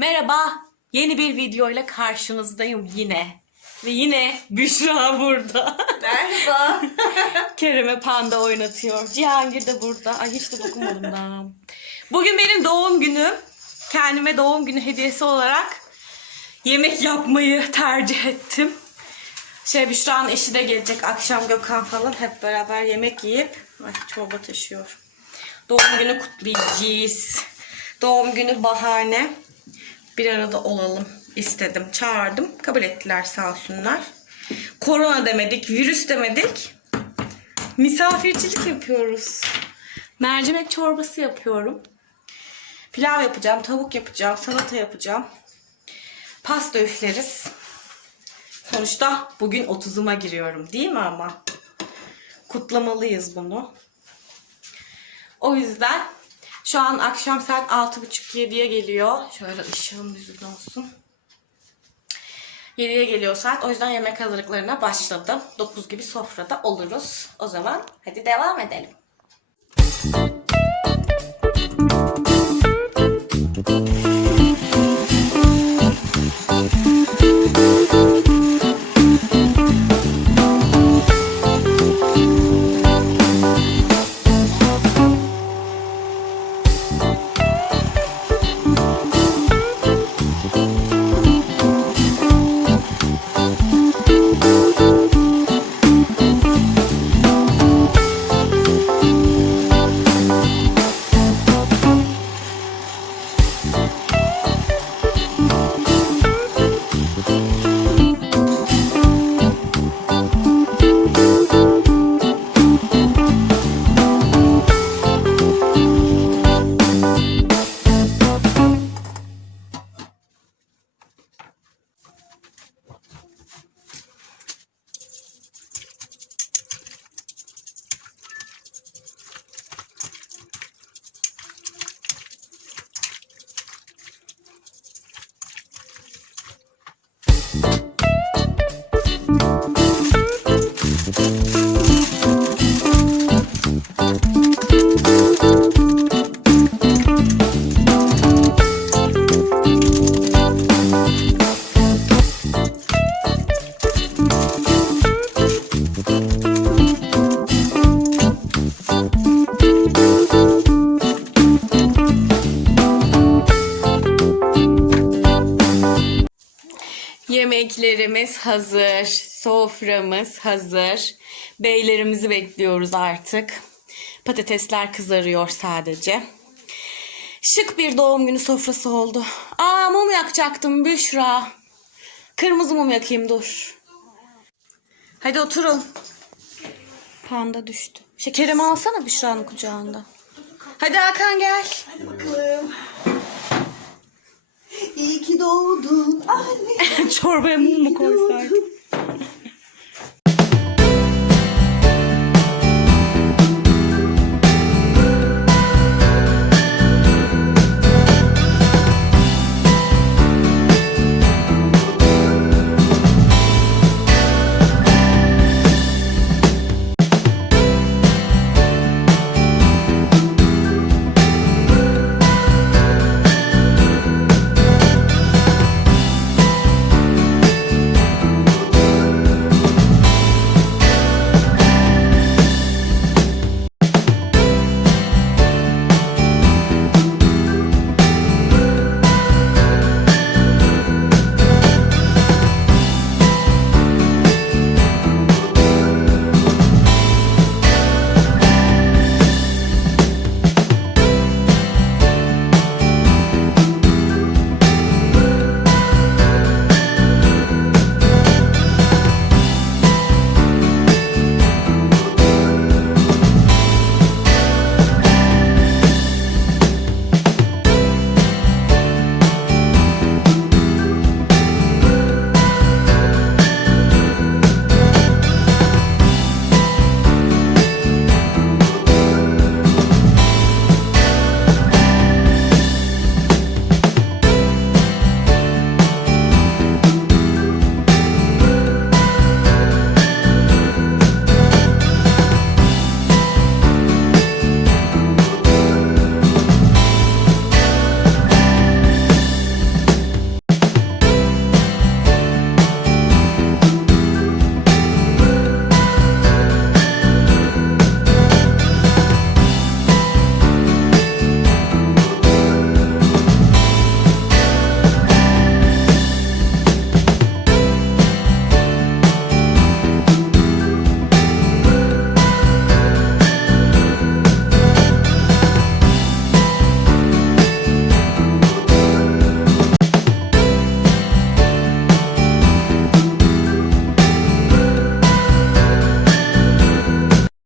Merhaba, yeni bir video ile karşınızdayım yine. Ve yine Büşra burada. Merhaba. Kerem'e panda oynatıyor. Cihangir de burada. Ay hiç de dokunmadım daha. Bugün benim doğum günüm. Kendime doğum günü hediyesi olarak yemek yapmayı tercih ettim. Şey Büşra'nın eşi de gelecek akşam Gökhan falan hep beraber yemek yiyip ay çorba taşıyor. Doğum günü kutlayacağız. Doğum günü bahane. Bir arada olalım istedim. Çağırdım. Kabul ettiler sağ olsunlar. Korona demedik, virüs demedik. Misafircilik yapıyoruz. Mercimek çorbası yapıyorum. Pilav yapacağım, tavuk yapacağım, salata yapacağım. Pasta üfleriz. Sonuçta bugün 30'uma giriyorum değil mi ama? Kutlamalıyız bunu. O yüzden şu an akşam saat 6.30-7'ye geliyor. Şöyle ışığım düzgün olsun. 7'ye geliyor saat. O yüzden yemek hazırlıklarına başladım. 9 gibi sofrada oluruz. O zaman hadi devam edelim. Hazır. Soframız hazır. Beylerimizi bekliyoruz artık. Patatesler kızarıyor sadece. Şık bir doğum günü sofrası oldu. Aa mum yakacaktım Büşra. Kırmızı mum yakayım dur. Hadi oturun. Panda düştü. Şekerimi alsana Büşra'nın kucağında. Hadi Hakan gel. Hadi bakalım. İyi ki doğdun anne. Çorbaya mum mu koysaydık?